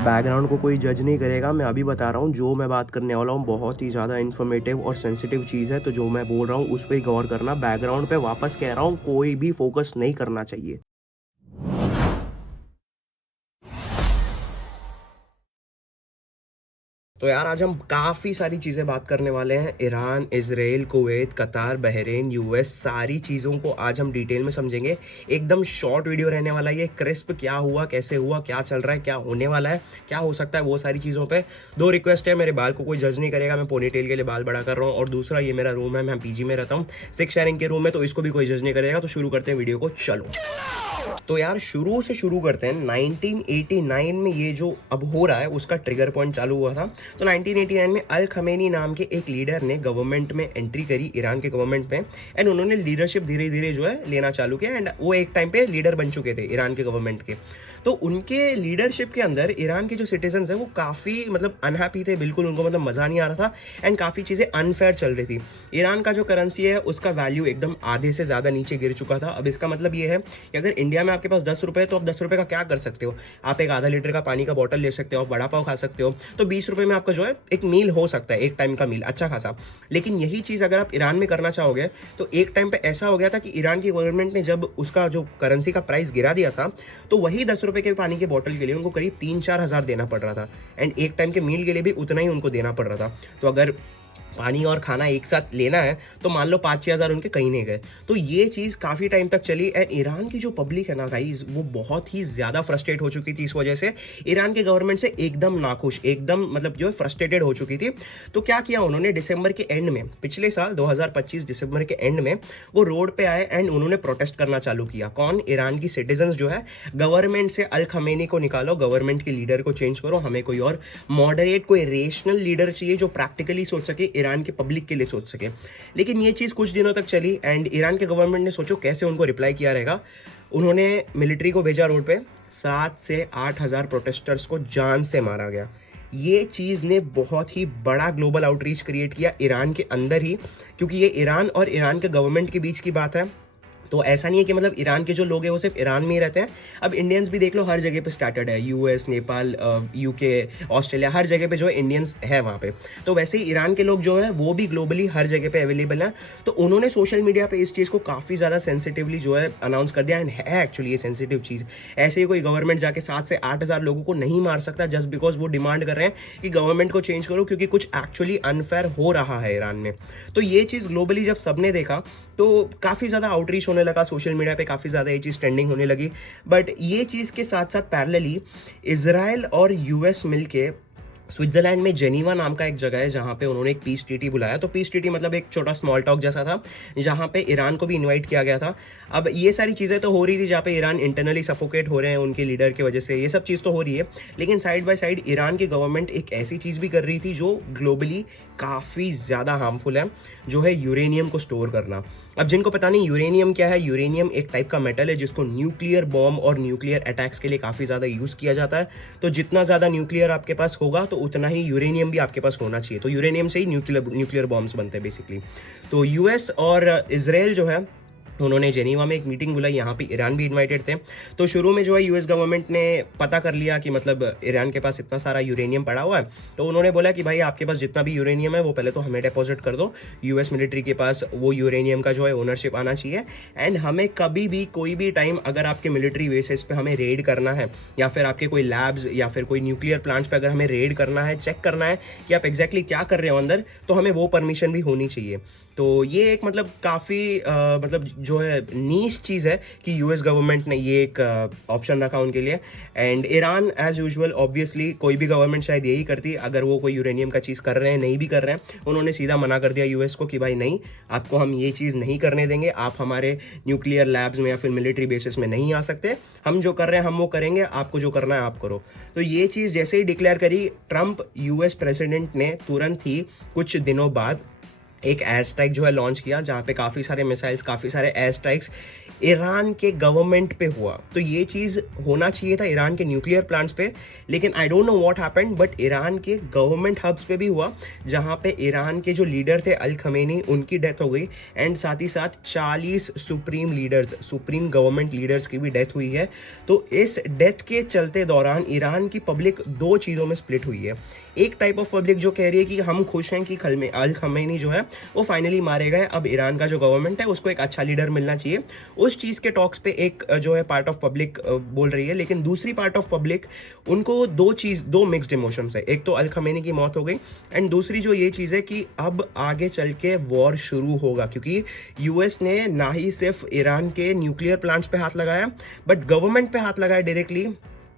Background को कोई जज नहीं करेगा। मैं अभी बता रहा हूँ, जो मैं बात करने वाला हूँ बहुत ही ज़्यादा इन्फॉर्मेटिव और सेंसिटिव चीज़ है, तो जो मैं बोल रहा हूँ उस पे ही गौर करना। बैकग्राउंड पे वापस कह रहा हूँ, कोई भी फोकस नहीं करना चाहिए। तो यार आज हम काफ़ी सारी चीज़ें बात करने वाले हैं। ईरान, इज़राइल, कुवैत, कतार, बहरीन, यूएस, सारी चीज़ों को आज हम डिटेल में समझेंगे। एकदम शॉर्ट वीडियो रहने वाला है ये। क्रिस्प क्या हुआ, कैसे हुआ, क्या चल रहा है, क्या होने वाला है, क्या हो सकता है, वो सारी चीज़ों पे। दो रिक्वेस्ट है, मेरे बाल को कोई जज नहीं करेगा, मैं पोनीटेल के लिए बाल बड़ा कर रहा हूँ। और दूसरा, ये मेरा रूम है, मैं पीजी में रहता हूँ, 6 शेयरिंग के रूम में, तो इसको भी कोई जज नहीं करेगा। तो शुरू करते हैं वीडियो को, चलो। तो यार शुरू से शुरू करते हैं। 1989 में ये जो अब हो रहा है उसका ट्रिगर पॉइंट चालू हुआ था। तो 1989 में अल खमेनी नाम के एक लीडर ने गवर्नमेंट में एंट्री करी, ईरान के गवर्नमेंट में। एंड उन्होंने लीडरशिप धीरे धीरे जो है लेना चालू किया। एंड वो एक टाइम पे लीडर बन चुके थे ईरान के गवर्नमेंट के। तो उनके लीडरशिप के अंदर ईरान के जो सिटीजन्स हैं वो काफ़ी मतलब अनहैप्पी थे, बिल्कुल उनको मतलब मज़ा नहीं आ रहा था। एंड काफ़ी चीज़ें अनफेयर चल रही थी। ईरान का जो करेंसी है उसका वैल्यू एकदम आधे से ज़्यादा नीचे गिर चुका था। अब इसका मतलब ये है कि अगर इंडिया में आपके पास 10 रुपये है तो आप 10 रुपये का क्या कर सकते हो? आप एक आधा लीटर का पानी का बॉटल ले सकते हो, आप वड़ा पाव खा सकते हो। तो 20 रुपये में आपका जो है एक मील हो सकता है, एक टाइम का मील अच्छा खासा। लेकिन यही चीज़ अगर आप ईरान में करना चाहोगे तो एक टाइम पे ऐसा हो गया था कि ईरान की गवर्नमेंट ने जब उसका जो करेंसी का प्राइस गिरा दिया था, तो वही 10 रुपये के पानी के बॉटल के लिए उनको करीब 3-4 हज़ार देना पड़ रहा था। एंड एक टाइम के मील के लिए भी उतना ही उनको देना पड़ रहा था। तो अगर पानी और खाना एक साथ लेना है तो मान लो 5-6 हज़ार उनके कहीं नहीं गए। तो ये चीज़ काफ़ी टाइम तक चली। एंड ईरान की जो पब्लिक है ना गाइस, वो बहुत ही ज़्यादा फ्रस्ट्रेट हो चुकी थी इस वजह से। ईरान के गवर्नमेंट से एकदम नाखुश, एकदम मतलब जो है फ्रस्ट्रेटेड हो चुकी थी। तो क्या किया उन्होंने, दिसंबर के एंड में, पिछले साल 2025 दिसंबर के एंड में वो रोड पे आए एंड उन्होंने प्रोटेस्ट करना चालू किया। कौन? ईरान की सिटीजन्स जो है, गवर्नमेंट से अल खमेनी को निकालो, गवर्नमेंट के लीडर को चेंज करो, हमें कोई और मॉडरेट, कोई रेशनल लीडर चाहिए जो प्रैक्टिकली सोच सके, ईरान के पब्लिक के लिए सोच सके। लेकिन ये चीज़ कुछ दिनों तक चली। एंड ईरान के गवर्नमेंट ने सोचो कैसे उनको रिप्लाई किया रहेगा। उन्होंने मिलिट्री को भेजा रोड पे, 7 से 8 हज़ार प्रोटेस्टर्स को जान से मारा गया। ये चीज़ ने बहुत ही बड़ा ग्लोबल आउटरीच क्रिएट किया ईरान के अंदर ही, क्योंकि ये ईरान और ईरान के गवर्नमेंट के बीच की बात है। तो ऐसा नहीं है कि मतलब ईरान के जो लोग हैं वो सिर्फ ईरान में ही रहते हैं। अब इंडियंस भी देख लो, हर जगह पे स्टार्टेड है, यूएस, नेपाल, यूके, ऑस्ट्रेलिया, हर जगह पे जो है इंडियंस है वहाँ पे। तो वैसे ही ईरान के लोग जो है वो भी ग्लोबली हर जगह पे अवेलेबल हैं। तो उन्होंने सोशल मीडिया पे इस चीज़ को काफ़ी ज़्यादा सेंसिटिवली जो है अनाउंस कर दिया। एंड है एक्चुअली ये सेंसिटिव चीज़। ऐसे ही कोई गवर्नमेंट जाके 7 से 8 हज़ार लोगों को नहीं मार सकता जस्ट बिकॉज वो डिमांड कर रहे हैं कि गवर्नमेंट को चेंज करो, क्योंकि कुछ एक्चुअली अनफेयर हो रहा है ईरान में। तो ये चीज़ ग्लोबली जब सबने देखा तो काफ़ी ज़्यादा आउटरीच होने लगा सोशल मीडिया पे, काफ़ी ज़्यादा ये चीज़ ट्रेंडिंग होने लगी। बट ये चीज़ के साथ साथ पैरेलली इजराइल और यूएस मिलके स्विट्जरलैंड में जेनीवा नाम का एक जगह है जहाँ पे उन्होंने एक पीस ट्रीटी बुलाया। तो पीस ट्रीटी मतलब एक छोटा स्मॉल टॉक जैसा था, जहाँ पे ईरान को भी इनवाइट किया गया था। अब ये सारी चीज़ें तो हो रही थी जहाँ पे ईरान इंटरनली सफोकेट हो रहे हैं उनके लीडर की वजह से, ये सब चीज़ तो हो रही है। लेकिन साइड बाय साइड ईरान की गवर्नमेंट एक ऐसी चीज़ भी कर रही थी जो ग्लोबली काफ़ी ज़्यादा हार्मफुल है, जो है यूरेनियम को स्टोर करना। अब जिनको पता नहीं यूरेनियम क्या है, यूरेनियम एक टाइप का मेटल है जिसको न्यूक्लियर बॉम्ब और न्यूक्लियर अटैक्स के लिए काफ़ी ज़्यादा यूज़ किया जाता है। तो जितना ज़्यादा न्यूक्लियर आपके पास होगा तो उतना ही यूरेनियम भी आपके पास होना चाहिए। तो यूरेनियम से ही न्यूक्लियर बॉम्ब्स बनते हैं बेसिकली। तो यूएस और इजराइल जो है उन्होंने जेनीवा में एक मीटिंग बुलाई, यहाँ पे ईरान भी इनवाइटेड थे। तो शुरू में जो है यूएस गवर्नमेंट ने पता कर लिया कि मतलब ईरान के पास इतना सारा यूरेनियम पड़ा हुआ है। तो उन्होंने बोला कि भाई आपके पास जितना भी यूरेनियम है वो पहले तो हमें डिपॉजिट कर दो, यूएस मिलिट्री के पास वो यूरेनियम का जो है ओनरशिप आना चाहिए। एंड हमें कभी भी कोई भी टाइम अगर आपके मिलिट्री बेसिस पे हमें रेड करना है, या फिर आपके कोई लैब्स या फिर कोई न्यूक्लियर प्लांट्स पे अगर हमें रेड करना है, चेक करना है कि आप एग्जैक्टली क्या कर रहे हो अंदर, तो हमें वो परमिशन भी होनी चाहिए। तो ये एक मतलब काफ़ी मतलब जो है नीश चीज़ है कि यूएस गवर्नमेंट ने ये एक ऑप्शन रखा उनके लिए। And Iran as usual obviously कोई भी गवर्नमेंट शायद यही करती अगर वो कोई यूरेनियम का चीज़ कर रहे हैं, नहीं भी कर रहे हैं, उन्होंने सीधा मना कर दिया यूएस को कि भाई नहीं, आपको हम ये चीज़ नहीं करने देंगे, आप हमारे न्यूक्लियर लैब्स में या फिर मिलिट्री बेसिस में नहीं आ सकते, हम जो कर रहे हैं हम वो करेंगे, आपको जो करना है आप करो। तो ये चीज़ जैसे ही डिक्लेयर करी ट्रंप यूएस प्रेसिडेंट ने, तुरंत ही कुछ दिनों बाद एक एयर स्ट्राइक जो है लॉन्च किया, जहाँ पे काफ़ी सारे मिसाइल्स, काफ़ी सारे एयर स्ट्राइक्स ईरान के गवर्नमेंट पे हुआ। तो ये चीज़ होना चाहिए था ईरान के न्यूक्लियर प्लांट्स पे, लेकिन आई don't know what happened, but Iran के गवर्नमेंट हब्स पे भी हुआ, जहाँ पे ईरान के जो लीडर थे अल खमेनी, उनकी डेथ हो गई। एंड साथ ही साथ 40 supreme leaders, supreme government leaders की भी डेथ हुई है। तो इस डेथ के चलते दौरान ईरान की पब्लिक दो चीज़ों में स्प्लिट हुई है। एक टाइप ऑफ पब्लिक जो कह रही है कि हम खुश हैं कि अल खमेनी जो है वो फाइनली मारे गए, अब ईरान का जो गवर्नमेंट है उसको एक अच्छा लीडर मिलना चाहिए। उस चीज़ के टॉक्स पे एक जो है पार्ट ऑफ पब्लिक बोल रही है, लेकिन दूसरी पार्ट ऑफ पब्लिक, उनको दो मिक्स्ड इमोशंस है। एक तो अल खमेनी की मौत हो गई, एंड दूसरी जो ये चीज़ है कि अब आगे चल के वॉर शुरू होगा, क्योंकि यूएस ने ना ही सिर्फ ईरान के न्यूक्लियर प्लांट्स पे हाथ लगाया, बट गवर्नमेंट पे हाथ लगाया डायरेक्टली।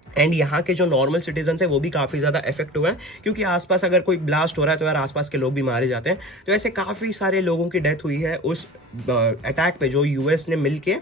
एंड यहाँ के जो नॉर्मल सिटीजन्स है वो भी काफ़ी ज़्यादा इफेक्ट हुए हैं, क्योंकि आसपास अगर कोई ब्लास्ट हो रहा है तो यार आसपास के लोग भी मारे जाते हैं। तो ऐसे काफ़ी सारे लोगों की डेथ हुई है उस अटैक पे जो यूएस ने मिलके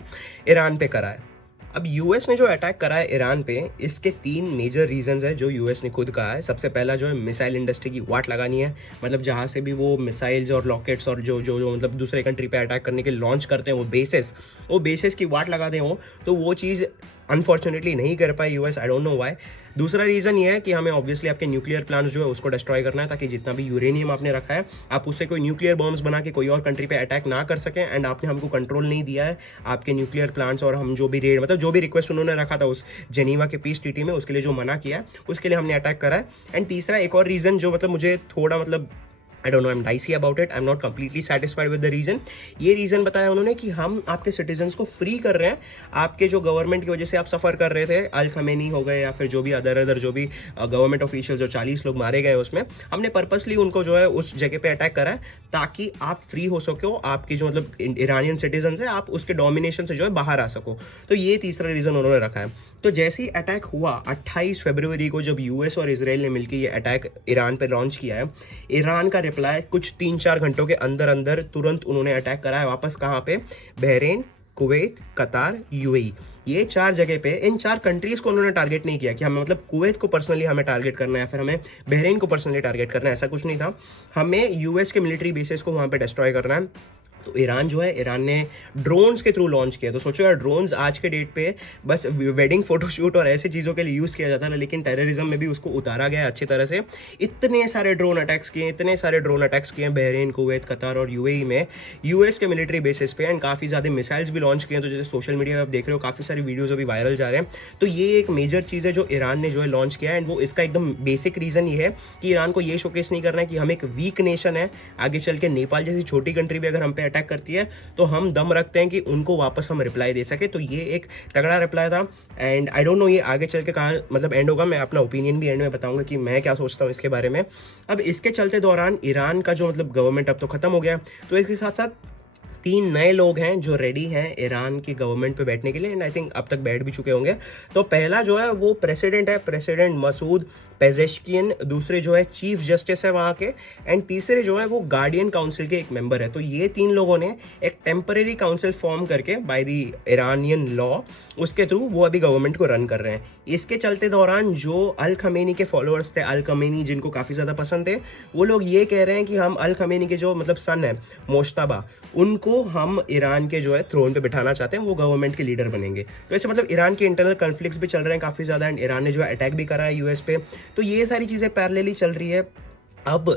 ईरान पे करा है। अब यूएस ने जो अटैक करा है ईरान पे, इसके 3 मेजर रीजंस है जो यूएस ने खुद कहा है। सबसे पहला जो है मिसाइल इंडस्ट्री की वाट लगानी है, मतलब जहाँ से भी वो मिसाइल्स और रॉकेट्स और जो मतलब दूसरे कंट्री पे अटैक करने के लॉन्च करते हैं वो बेसिस की वाट लगा दें वो, तो वो चीज़ अनफॉर्चुनेटली नहीं कर पाए US, I don't know why. दूसरा रीज़न ये है कि हमें ऑब्वियसली आपके न्यूक्लियर प्लांट्स जो है उसको डिस्ट्रॉय करना है, ताकि जितना भी यूरेनियम आपने रखा है आप उससे कोई न्यूक्लियर बॉम्ब्स बना के कोई और कंट्री पे अटैक ना कर सकें। एंड आपने हमको कंट्रोल नहीं दिया है आपके न्यूक्लियर प्लांट्स, और हम जो भी रेड मतलब जो भी रिक्वेस्ट उन्होंने रखा था उस जेनीवा के पीस ट्रीटी में, उसके लिए जो मना किया है उसके लिए हमने अटैक करा है। एंड तीसरा एक और रीज़न जो मतलब मुझे थोड़ा मतलब I don't know, I am dicey about it, I am not completely satisfied with the reason. ये रीज़न बताया उन्होंने कि हम आपके सिटीजन्स को फ्री कर रहे हैं, आपके जो गवर्नमेंट की वजह से आप सफ़र कर रहे थे, अल खमेनी हो गए या फिर जो भी अदर जो भी गवर्नमेंट ऑफिशियल जो 40 लोग मारे गए उसमें, हमने पर्पसली उनको जो है उस जगह पे अटैक करा है ताकि आप फ्री हो सको, आपकी जो मतलब ईरानियन सिटीजन्स है आप उसके डोमिनेशन से जो है बाहर आ सको। तो ये तीसरा रीज़न उन्होंने रखा है। तो जैसे ही अटैक हुआ 28 फरवरी को, जब यूएस और इसराइल ने मिलकर ये अटैक ईरान पे लॉन्च किया है, ईरान का रिप्लाई कुछ 3-4 घंटों के अंदर अंदर तुरंत उन्होंने अटैक करा है वापस। कहाँ पे? बहरीन, कुवैत, कतार, यूएई, ये 4 जगह पे। इन 4 कंट्रीज़ को उन्होंने टारगेट नहीं किया कि हमें मतलब कुवैत को पर्सनली हमें टारगेट करना है, फिर हमें बहरीन को पर्सनली टारगेट करना है, ऐसा कुछ नहीं था। हमें यूएस के मिलिट्री बेसेस को वहाँ पे डिस्ट्रॉय करना है। तो ईरान जो है, ईरान ने ड्रोन्स के थ्रू लॉन्च किया। तो सोचो यार, ड्रोन्स आज के डेट पे बस वेडिंग फोटोशूट और ऐसी चीज़ों के लिए यूज़ किया जाता है, लेकिन टेररिज्म में भी उसको उतारा गया अच्छी तरह से। इतने सारे ड्रोन अटैक्स किए हैं बहरीन, कुवैत, कतार और यूएई में यूएस के मिलिट्री बेसिस पे। एंड काफ़ी ज़्यादा मिसाइल्स भी लॉन्च किए हैं। तो जैसे सोशल मीडिया पर आप देख रहे हो काफ़ी सारी वीडियोज़ अभी वायरल जा रहे हैं। तो ये एक मेजर चीज़ है जो ईरान ने जो है लॉन्च किया है। एंड वो इसका एकदम बेसिक रीज़न ये है कि ईरान को ये शोकेस नहीं करना है कि हम एक वीक नेशन है। आगे चल के नेपाल जैसी छोटी कंट्री भी अगर हम पे अटैक करती है तो हम दम रखते हैं कि उनको वापस हम रिप्लाई दे सके। तो ये एक तगड़ा रिप्लाई था। एंड आई डोंट नो ये आगे चल के कहाँ मतलब एंड होगा, मैं अपना ओपिनियन भी एंड में बताऊंगा कि मैं क्या सोचता हूँ इसके बारे में। अब इसके चलते दौरान ईरान का जो मतलब गवर्नमेंट अब तो खत्म हो गया, तो इसके साथ साथ 3 नए लोग हैं जो रेडी हैं ईरान की गवर्नमेंट पे बैठने के लिए। एंड आई थिंक अब तक बैठ भी चुके होंगे। तो पहला जो है वो प्रेसिडेंट है, प्रेसिडेंट मसूद पेजेश्किन। दूसरे जो है चीफ जस्टिस है वहाँ के। एंड तीसरे जो है वो गार्डियन काउंसिल के एक मेंबर है। तो ये 3 लोगों ने एक टेम्परेरी काउंसिल फॉर्म करके बाय द ईरानियन लॉ, उसके थ्रू वो अभी गवर्नमेंट को रन कर रहे हैं। इसके चलते दौरान जो अल खमेनी के फॉलोअर्स थे, अल खमेनी जिनको काफ़ी ज़्यादा पसंद थे, वो लोग ये कह रहे हैं कि हम अल खमेनी के जो मतलब सन है मोश्तबा, उनको हम ईरान के जो है थ्रोन पे बिठाना चाहते हैं, वो गवर्नमेंट के लीडर बनेंगे। तो ऐसे मतलब ईरान के इंटरनल कॉन्फ्लिक्ट्स भी चल रहे हैं काफ़ी ज़्यादा। एंड ईरान ने जो है अटैक भी करा है यूएस पे। तो ये सारी चीज़ें पैरेलली चल रही है। अब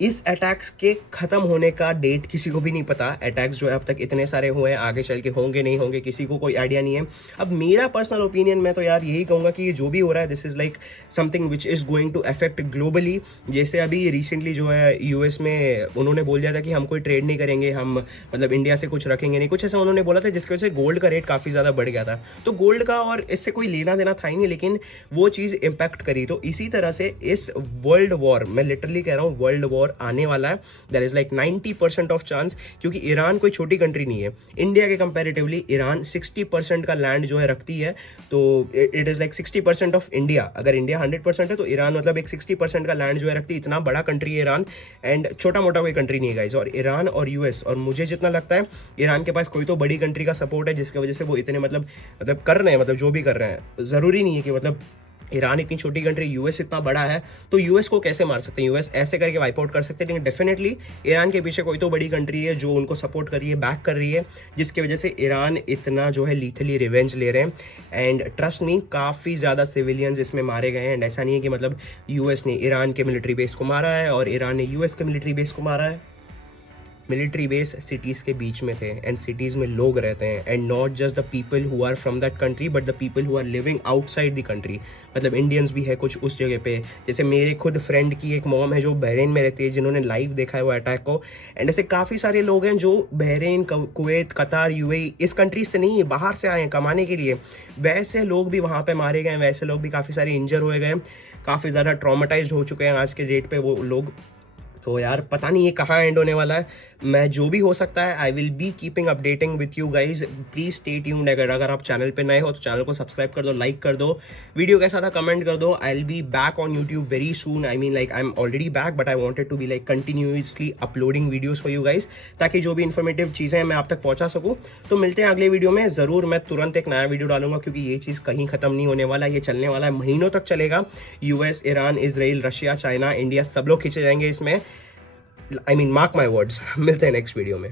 इस अटैक्स के ख़त्म होने का डेट किसी को भी नहीं पता। अटैक्स जो है अब तक इतने सारे हुए हैं, आगे चल के होंगे नहीं होंगे किसी को कोई आइडिया नहीं है। अब मेरा पर्सनल ओपिनियन, मैं तो यार यही कहूँगा कि ये जो भी हो रहा है this is like something which is going to affect globally. जैसे अभी रिसेंटली जो है यूएस में उन्होंने बोल दिया था कि हम कोई ट्रेड नहीं करेंगे, हम मतलब इंडिया से कुछ रखेंगे नहीं, कुछ ऐसा उन्होंने बोला था, जिसकी वजह से गोल्ड का रेट काफ़ी ज़्यादा बढ़ गया था। तो गोल्ड का और इससे कोई लेना देना था ही नहीं, लेकिन वो चीज़ इम्पैक्ट करी। तो इसी तरह से इस वर्ल्ड वॉर, मैं लिटरली कह रहा हूँ वर्ल्ड वॉर आने वाला है। There is like 90% of chance, क्योंकि ईरान कोई छोटी कंट्री नहीं है। इंडिया के कंपैरेटिवली ईरान 60% का लैंड जो है रखती है। तो it is like 60% of India. अगर इंडिया 100% है तो ईरान मतलब एक 60% का लैंड जो है रखती है। इतना बड़ा कंट्री है ईरान, एंड छोटा मोटा कोई कंट्री नहीं है गाइस। और ईरान और यूएस, और मुझे जितना लगता है ईरान के पास कोई तो बड़ी कंट्री का सपोर्ट है, जिसकी वजह से वो इतने मतलब कर रहे हैं, मतलब जो भी कर रहे हैं। ज़रूरी नहीं है कि मतलब ईरान इतनी छोटी कंट्री, यूएस इतना बड़ा है, तो यूएस को कैसे मार सकते हैं? यूएस ऐसे करके वाइप आउट कर सकते हैं, लेकिन डेफिनेटली ईरान के पीछे कोई तो बड़ी कंट्री है जो उनको सपोर्ट कर रही है, बैक कर रही है, जिसकी वजह से ईरान इतना जो है लीथली रिवेंज ले रहे हैं। एंड ट्रस्ट मी, काफ़ी ज़्यादा सिविलियंस इसमें मारे गए हैं। एंड ऐसा नहीं है कि मतलब यूएस ने ईरान के मिलिट्री बेस को मारा है और ईरान ने यूएस के मिलिट्री बेस को मारा है। मिलिट्री बेस सिटीज़ के बीच में थे, एंड सिटीज़ में लोग रहते हैं, and not just the people who are from that country but the people who are living outside the country. मतलब इंडियंस भी है कुछ उस जगह पे, जैसे मेरे खुद फ्रेंड की एक मॉम है जो बहरीन में रहती है, जिन्होंने लाइव देखा है वो अटैक को। एंड ऐसे काफ़ी सारे लोग हैं जो बहरीन, कुवैत, कतार, यूएई, इस कंट्री से नहीं, बाहर से आए हैं कमाने के लिए। वैसे लोग भी वहाँ पर मारे गए हैं, वैसे लोग भी काफ़ी सारे इंजर हुए गए हैं, काफ़ी ज़्यादा ट्रॉमेटाइज्ड हो चुके हैं आज के डेट पे वो लोग। तो यार पता नहीं ये कहाँ एंड होने वाला है। मैं जो भी हो सकता है आई will B keeping updating with you guys. Please stay tuned. अगर आप चैनल पे नए हो तो चैनल को सब्सक्राइब कर दो, लाइक कर दो, वीडियो कैसा था कमेंट कर दो। I will be back on YouTube very soon. I mean like I am already back but I wanted to be like continuously uploading videos for you guys, ताकि जो भी इन्फॉर्मेटिव चीज़ें हैं मैं आप तक पहुँचा सकूँ। तो मिलते हैं अगले वीडियो में। ज़रूर मैं तुरंत एक नया वीडियो डालूंगा, क्योंकि ये चीज़ कहीं ख़त्म नहीं होने वाला, ये चलने वाला है, महीनों तक चलेगा। US, Iran, Israel, Russia, China, India, सब लोग खींचे जाएंगे इसमें। I mean mark my words. मिलते हैं नेक्स्ट वीडियो में।